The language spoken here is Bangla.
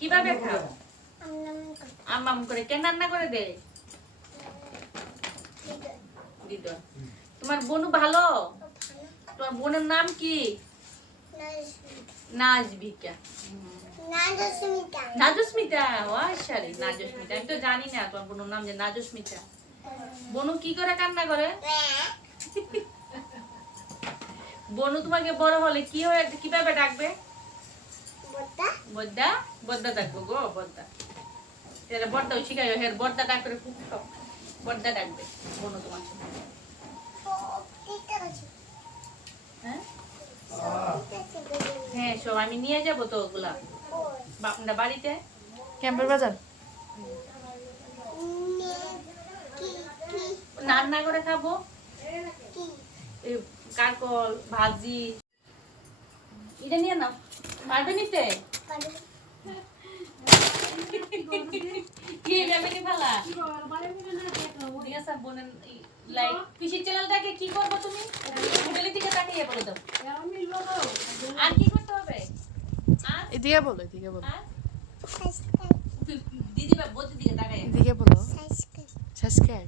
কিভাবে খাও? আম্মাম করে। কেন রান্না করে দে? দিদর। তোমার বোনু ভালো? তোমার বোনের নাম কি? নাজবিকা। নাজস্মিতা। ওয়াশারি নাজস্মিতা। আমি তো জানি না তোমার বোনের নাম যে নাজস্মিতা। বনু কি করে কান্না করে? বনু তোমাকে বড় হলে কি হয়ে কিভাবে ডাকবে? বদ্দা। বদ্দা ডাকবো গো, বদ্দা। এর বদ্দা শিখাই, হের বদ্দা ডাক করে খুব শখ। বদ্দা ডাকবে বনু তোমাকে। হ্যাঁ হ্যাঁ, সব আমি নিয়ে যাবো তো ওগুলা বাড়িতে। ক্যাম্পের বাজার রান্না করে খাবো। কাকল ভাজি এটা নিয়ে নাও। পারবে নিতে? কি গাবে ফালা দিয়া সব বলেন। লাইক পিসির চ্যানেলটাকে কি করবে তুমি? মোবাইলের দিকে তাকিয়ে বলে দাও। আর কি করতে হবে? আর এদিকে বলো, এদিকে বলো, আর দিদি বা বলতে দিকে তাকায় এদিকে বলো। সাবস্ক্রাইব